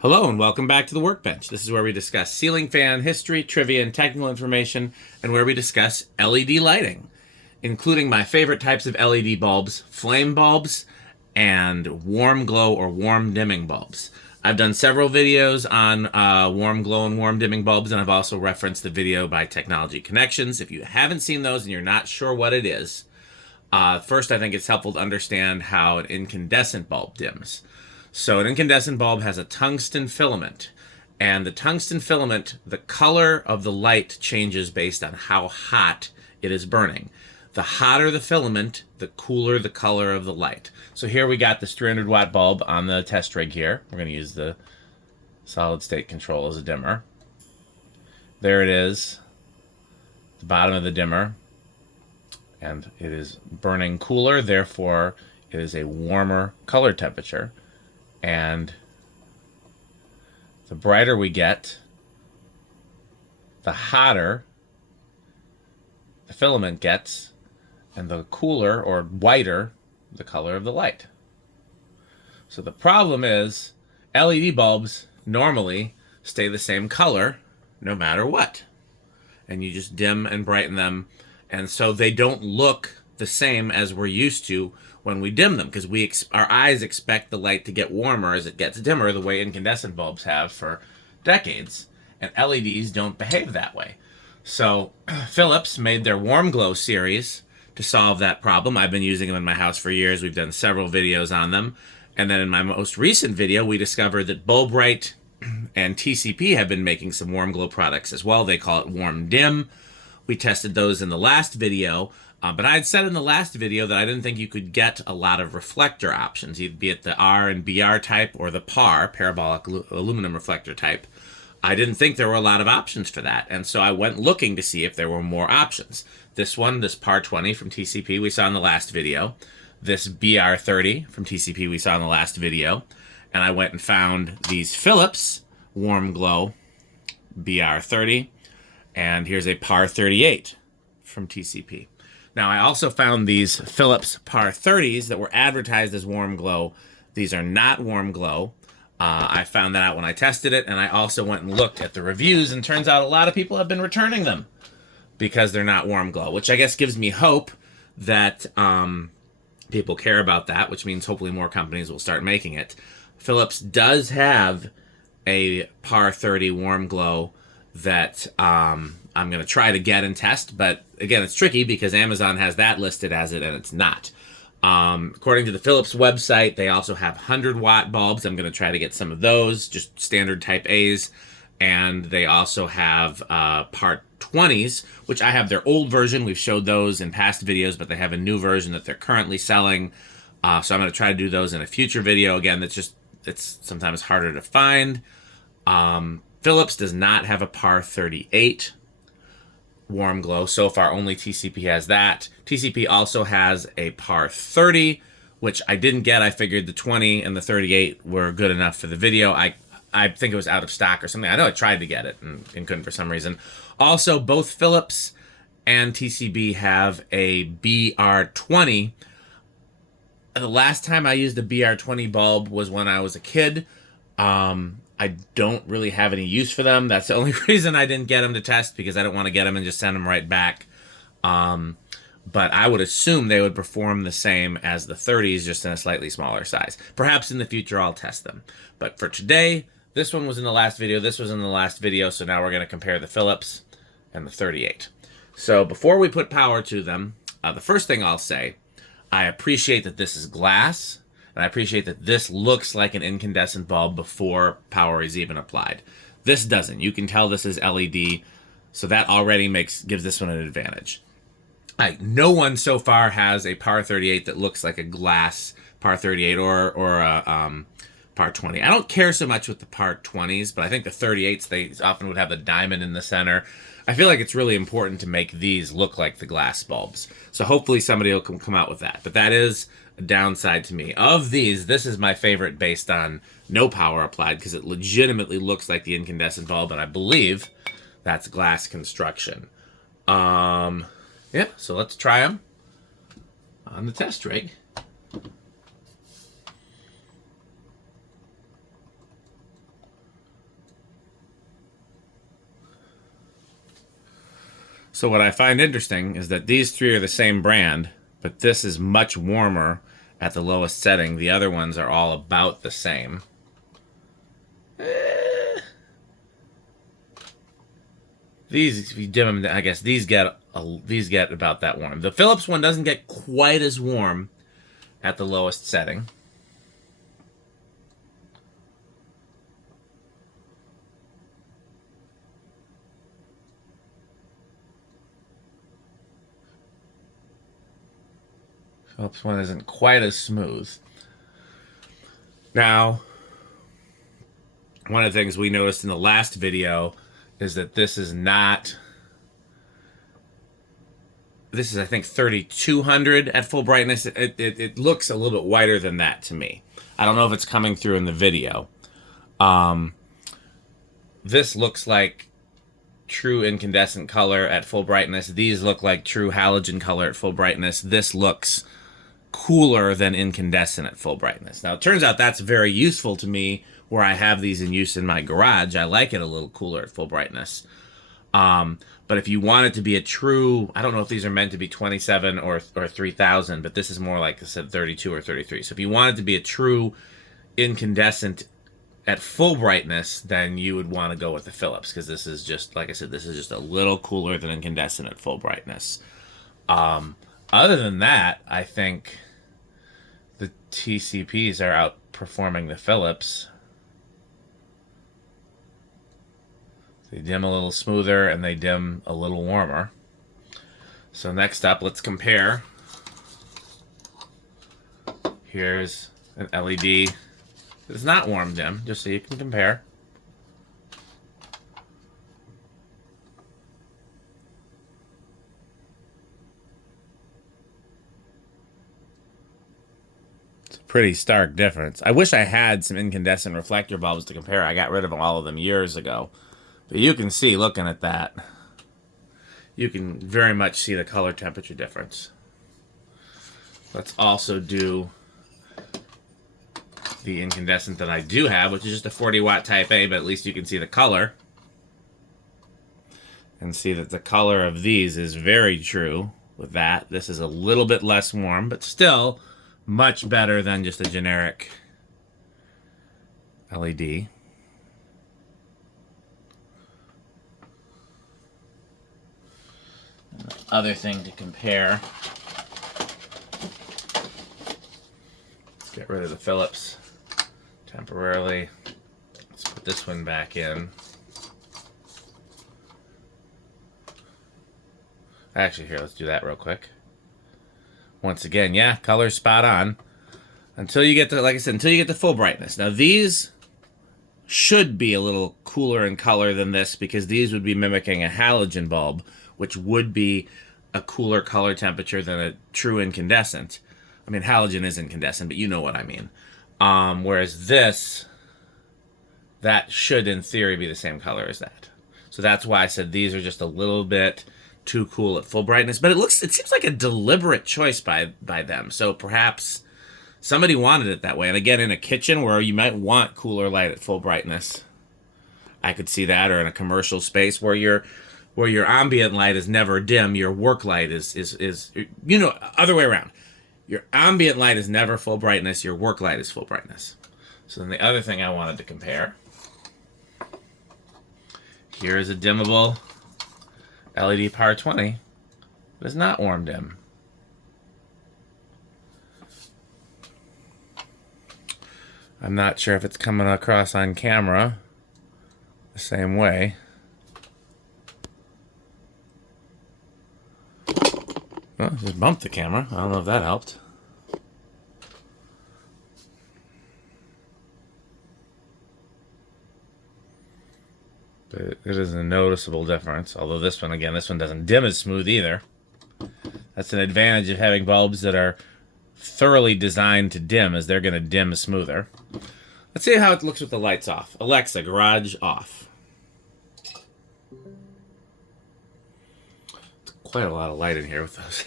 Hello and welcome back to the Workbench. This is where we discuss ceiling fan history, trivia, and technical information, and where we discuss LED lighting, including my favorite types of LED bulbs, flame bulbs, and warm glow or warm dimming bulbs. I've done several videos on warm glow and warm dimming bulbs, and I've also referenced the video by Technology Connections. If you haven't seen those and you're not sure what it is, first I think it's helpful to understand how an incandescent bulb dims. So an incandescent bulb has a tungsten filament, and the tungsten filament, the color of the light changes based on how hot it is burning. The hotter the filament, the cooler the color of the light. So here we got this 300 watt bulb on the test rig here. We're going to use the solid state control as a dimmer. There it is, the bottom of the dimmer, and it is burning cooler, therefore it is a warmer color temperature. And the brighter we get, the hotter the filament gets, and the cooler or whiter the color of the light. So the problem is LED bulbs normally stay the same color no matter what. And you just dim and brighten them, and so they don't look the same as we're used to when we dim them, because our eyes expect the light to get warmer as it gets dimmer, the way incandescent bulbs have for decades, and LEDs don't behave that way. So Philips made their warm glow series to solve that problem. I've been using them in my house for years. We've done several videos on them, and then in my most recent video we discovered that Bulbrite and TCP have been making some warm glow products as well. They call it warm dim. We tested those in the last video. But I had said in the last video that I didn't think you could get a lot of reflector options, either be it the R and BR type or the PAR, parabolic aluminum reflector type. I didn't think there were a lot of options for that, and so I went looking to see if there were more options. This one, this PAR20 from TCP, we saw in the last video. This BR30 from TCP we saw in the last video. And I went and found these Philips Warm Glow BR30, and here's a PAR38 from TCP. Now, I also found these Philips PAR30s that were advertised as warm glow. These are not warm glow. I found that out when I tested it, and I also went and looked at the reviews, and turns out a lot of people have been returning them because they're not warm glow, which I guess gives me hope that people care about that, which means hopefully more companies will start making it. Philips does have a PAR30 warm glow that I'm going to try to get and test, but again, it's tricky because Amazon has that listed as it, and it's not. According to the Philips website, they also have 100 watt bulbs. I'm going to try to get some of those, just standard type A's, and they also have PAR20s, which I have their old version. We've showed those in past videos, but they have a new version that they're currently selling. So I'm going to try to do those in a future video. Again, it's sometimes harder to find. Philips does not have a PAR38 warm glow. So far, only TCP has that. TCP also has a PAR30, which I didn't get. I figured the 20 and the 38 were good enough for the video. I think it was out of stock or something. I know I tried to get it and couldn't for some reason. Also, both Philips and TCP have a BR20. The last time I used a BR20 bulb was when I was a kid. I don't really have any use for them. That's the only reason I didn't get them to test, because I don't want to get them and just send them right back. But I would assume they would perform the same as the 30s, just in a slightly smaller size. Perhaps in the future I'll test them. But for today, this one was in the last video, this was in the last video, so now we're going to compare the Philips and the 38. So before we put power to them, the first thing I'll say, I appreciate that this is glass, and I appreciate that this looks like an incandescent bulb before power is even applied. This doesn't. You can tell this is LED, so that already gives this one an advantage. No one so far has a PAR38 that looks like a glass PAR38 or a PAR20. I don't care so much with the PAR20s, but I think the 38s, they often would have the diamond in the center. I feel like it's really important to make these look like the glass bulbs. So hopefully somebody will come out with that. But that is a downside to me. Of these, this is my favorite based on no power applied, because it legitimately looks like the incandescent bulb, and I believe that's glass construction. Yeah, so let's try them on the test rig. So what I find interesting is that these three are the same brand, but this is much warmer at the lowest setting. The other ones are all about the same. These, if you dim them, I guess these get about that warm. The Philips one doesn't get quite as warm at the lowest setting. Philips one isn't quite as smooth. Now, one of the things we noticed in the last video is that this is not... This is, I think, 3200 at full brightness. It looks a little bit whiter than that to me. I don't know if it's coming through in the video. This looks like true incandescent color at full brightness. These look like true halogen color at full brightness. This looks cooler than incandescent at full brightness. Now, it turns out that's very useful to me where I have these in use in my garage. I like it a little cooler at full brightness. But if you want it to be a true, I don't know if these are meant to be 27 or 3000, but this is more like I said 32 or 33. So if you want it to be a true incandescent at full brightness, then you would want to go with the Philips, because this is just, like I said, this is just a little cooler than incandescent at full brightness. Other than that, I think the TCPs are outperforming the Philips. They dim a little smoother and they dim a little warmer. So next up, let's compare. Here's an LED. It's not warm dim, just so you can compare. It's a pretty stark difference. I wish I had some incandescent reflector bulbs to compare. I got rid of all of them years ago. But you can see, looking at that, you can very much see the color temperature difference. Let's also do the incandescent that I do have, which is just a 40 watt type A, but at least you can see the color. And see that the color of these is very true with that. This is a little bit less warm, but still much better than just a generic LED. Other thing to compare. Let's get rid of the Philips temporarily. Let's put this one back in. Actually, here, let's do that real quick. Once again, yeah, color's spot on. Until you get to, like I said, until you get to full brightness. Now, these should be a little cooler in color than this, because these would be mimicking a halogen bulb, which would be a cooler color temperature than a true incandescent. I mean, halogen is incandescent, but you know what I mean. Whereas this, that should, in theory, be the same color as that. So that's why I said these are just a little bit too cool at full brightness. But it seems like a deliberate choice by them. So perhaps somebody wanted it that way. And again, in a kitchen where you might want cooler light at full brightness, I could see that. Or in a commercial space where your ambient light is never dim, your work light is you know, other way around. Your ambient light is never full brightness, your work light is full brightness. So then the other thing I wanted to compare, here is a dimmable LED PAR20. It's not warm dim. I'm not sure if it's coming across on camera the same way. Well, just bumped the camera. I don't know if that helped. But it is a noticeable difference. Although this one, again, this one doesn't dim as smooth either. That's an advantage of having bulbs that are thoroughly designed to dim, as they're going to dim smoother. Let's see how it looks with the lights off. Alexa, garage off. Quite a lot of light in here with those.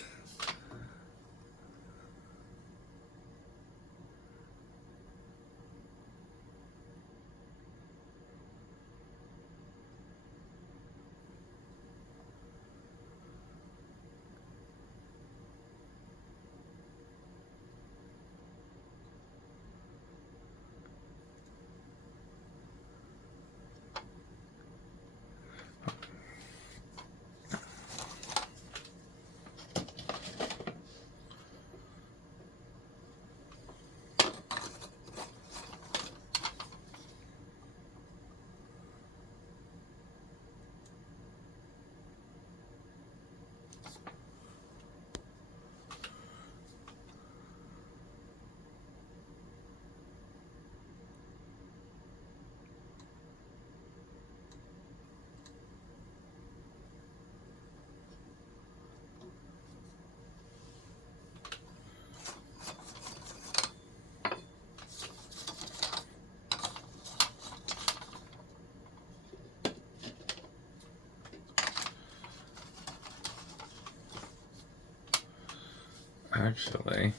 Actually,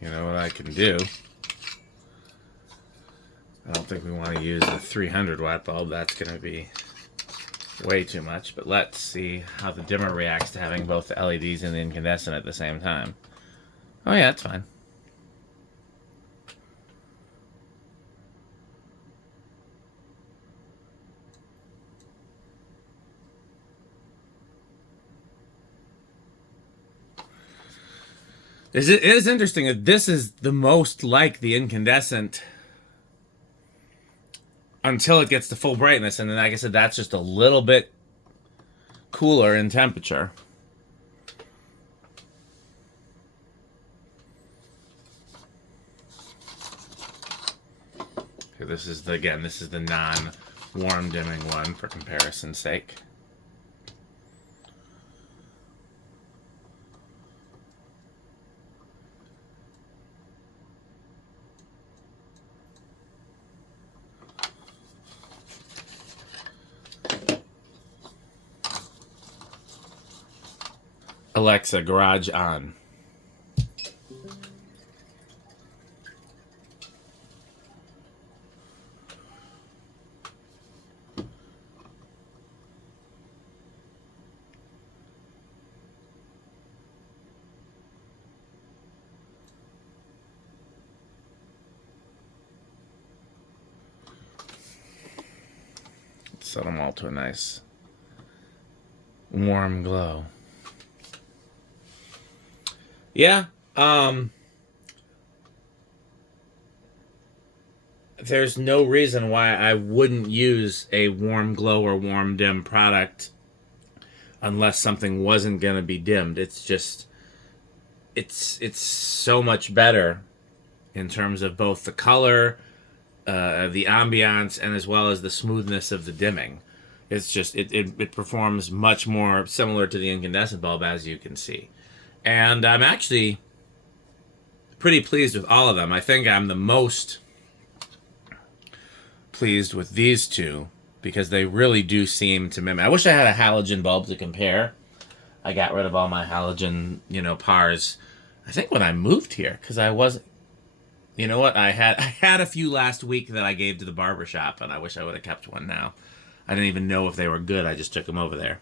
you know what I can do? I don't think we want to use the 300 watt bulb. That's going to be way too much. But let's see how the dimmer reacts to having both the LEDs and the incandescent at the same time. Oh yeah, that's fine. It is interesting that this is the most like the incandescent until it gets to full brightness, and then like I said, that's just a little bit cooler in temperature. Okay, this is the non-warm dimming one for comparison's sake. Alexa, garage on. Set them all to a nice warm glow. Yeah, there's no reason why I wouldn't use a warm glow or warm dim product unless something wasn't going to be dimmed. It's just, it's so much better in terms of both the color, the ambiance, and as well as the smoothness of the dimming. It's just, it performs much more similar to the incandescent bulb, as you can see. And I'm actually pretty pleased with all of them. I think I'm the most pleased with these two because they really do seem to mimic. I wish I had a halogen bulb to compare. I got rid of all my halogen, PARs, I think when I moved here, because I wasn't, you know what, I had a few last week that I gave to the barber shop, and I wish I would have kept one now. I didn't even know if they were good. I just took them over there.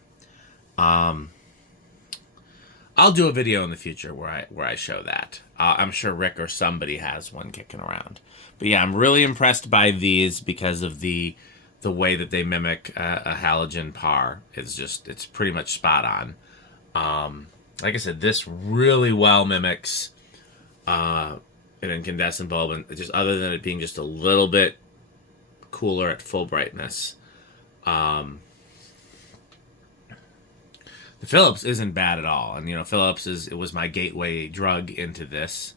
I'll do a video in the future where I show that. I'm sure Rick or somebody has one kicking around. But yeah, I'm really impressed by these because of the way that they mimic a halogen PAR. It's pretty much spot on. Like I said, this really well mimics an incandescent bulb, and just other than it being just a little bit cooler at full brightness. The Philips isn't bad at all, and Philips it was my gateway drug into this,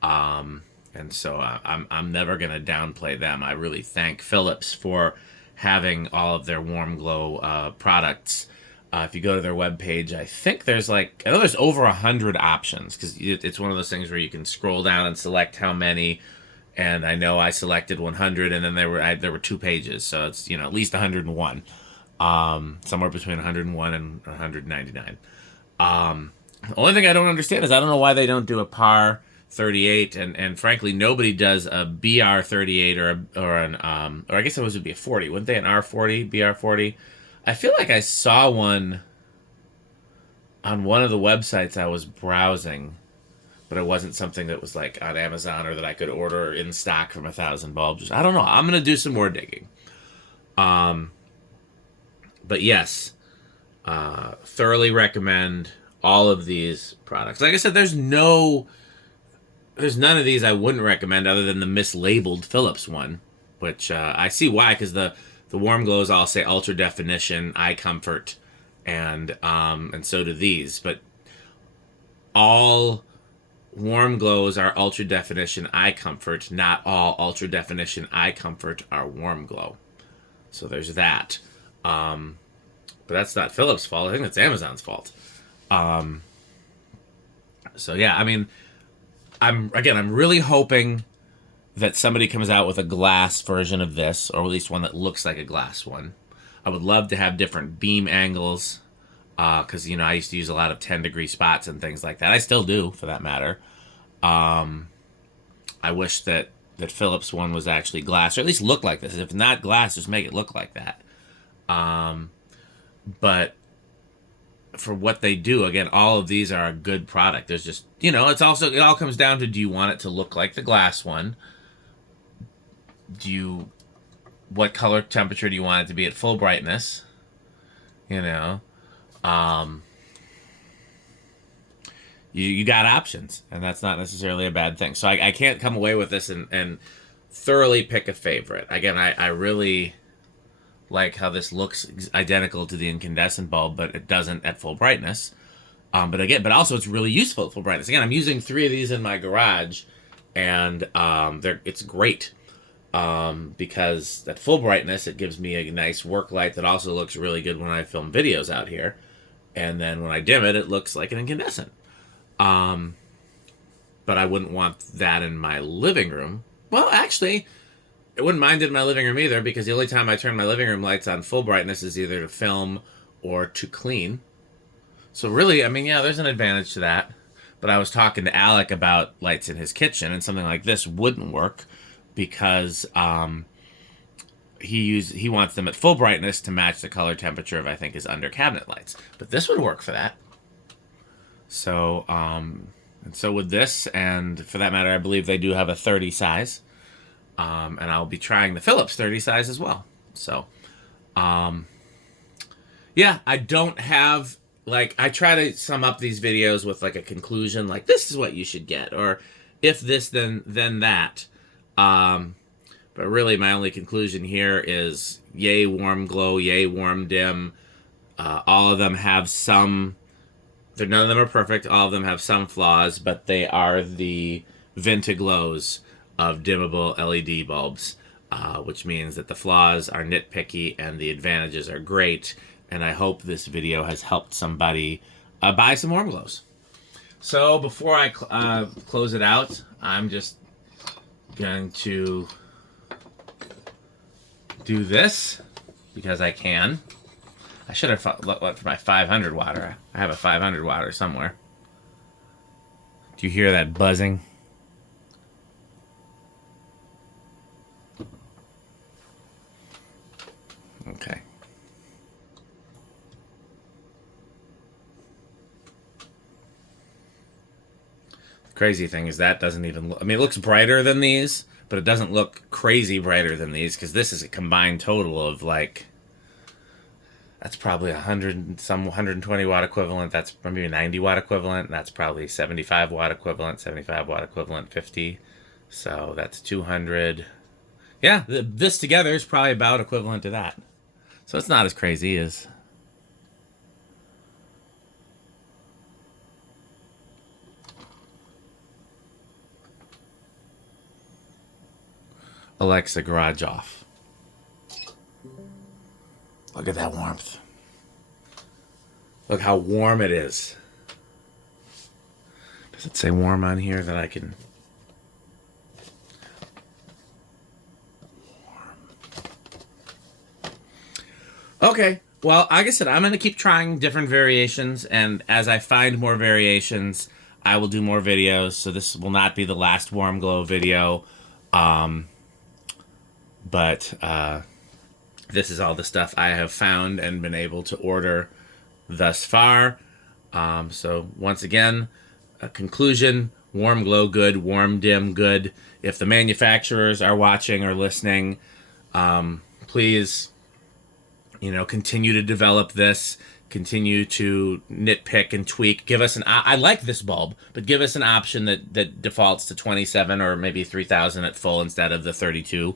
and so I'm never gonna downplay them. I really thank Philips for having all of their warm glow products. If you go to their webpage, I think I know there's over 100 options because it's one of those things where you can scroll down and select how many. And I know I selected 100, and then there were 2 pages, so it's at least 101. Somewhere between 101 and 199. The only thing I don't understand is I don't know why they don't do a PAR38, and frankly, nobody does a BR38 or I guess it would be a 40, wouldn't they? An R40, BR40. I feel like I saw one on one of the websites I was browsing, but it wasn't something that was like on Amazon or that I could order in stock from 1,000 bulbs. I don't know. I'm gonna do some more digging. But yes, thoroughly recommend all of these products. Like I said, there's none of these I wouldn't recommend other than the mislabeled Philips one, which I see why, because the warm glows all say ultra definition, eye comfort, and so do these. But all warm glows are ultra definition eye comfort. Not all ultra definition eye comfort are warm glow. So there's that. But that's not Philips' fault. I think that's Amazon's fault. So yeah, I mean, I'm really hoping that somebody comes out with a glass version of this, or at least one that looks like a glass one. I would love to have different beam angles. because, you know, I used to use a lot of 10-degree spots and things like that. I still do, for that matter. I wish that Philips one was actually glass, or at least look like this. If not glass, just make it look like that. But for what they do, again, all of these are a good product. There's just, you know, it all comes down to, do you want it to look like the glass one? What color temperature do you want it to be at full brightness? You know, you got options, and that's not necessarily a bad thing. So I can't come away with this and thoroughly pick a favorite. Again, I really like how this looks identical to the incandescent bulb, but it doesn't at full brightness. But also it's really useful at full brightness. Again, I'm using 3 of these in my garage, and it's great. Because at full brightness, it gives me a nice work light that also looks really good when I film videos out here. And then when I dim it, it looks like an incandescent. But I wouldn't want that in my living room. Well, actually, I wouldn't mind it in my living room either, because the only time I turn my living room lights on full brightness is either to film or to clean. So really, I mean, yeah, there's an advantage to that. But I was talking to Alec about lights in his kitchen, and something like this wouldn't work, because he wants them at full brightness to match the color temperature of, I think, his under cabinet lights. But this would work for that. So and so with this, and for that matter, I believe they do have a 30 size. And I'll be trying the Philips 30 size as well. So yeah, I don't have, like, I try to sum up these videos with like a conclusion, like, this is what you should get, or if this, then that. But really, my only conclusion here is yay warm glow, yay warm dim. All of them have some, none of them are perfect. All of them have some flaws, but they are the Vintaglows of dimmable LED bulbs, which means that the flaws are nitpicky and the advantages are great. And I hope this video has helped somebody buy some warm glows. So before I close it out, I'm just going to do this because I can. I should have looked for my 500 watter. I have a 500 watter somewhere. Do you hear that buzzing? Okay. The crazy thing is that doesn't even look, I mean, it looks brighter than these, but it doesn't look crazy brighter than these, because this is a combined total of, like, that's probably 120 watt equivalent. That's maybe 90 watt equivalent. And that's probably 75 watt equivalent, 50. So that's 200. Yeah, this together is probably about equivalent to that. So it's not as crazy as... Alexa, garage off. Look at that warmth. Look how warm it is. Does it say warm on here that I can... Okay, well, like I said, I'm going to keep trying different variations, and as I find more variations, I will do more videos, so this will not be the last warm glow video, but this is all the stuff I have found and been able to order thus far. So once again, a conclusion, warm glow good, warm dim good. If the manufacturers are watching or listening, please... you know, continue to develop this, continue to nitpick and tweak. Give us I like this bulb, but give us an option that defaults to 27 or maybe 3000 at full instead of the 32.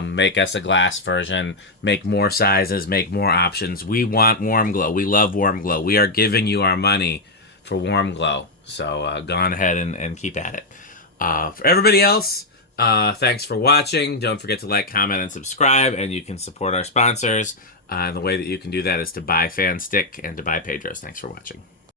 Make us a glass version, make more sizes, make more options. We want warm glow. We love warm glow. We are giving you our money for warm glow. So go on ahead and keep at it. For everybody else, thanks for watching. Don't forget to like, comment, and subscribe, and you can support our sponsors. And the way that you can do that is to buy Fan Stick and to buy Pedro's. Thanks for watching.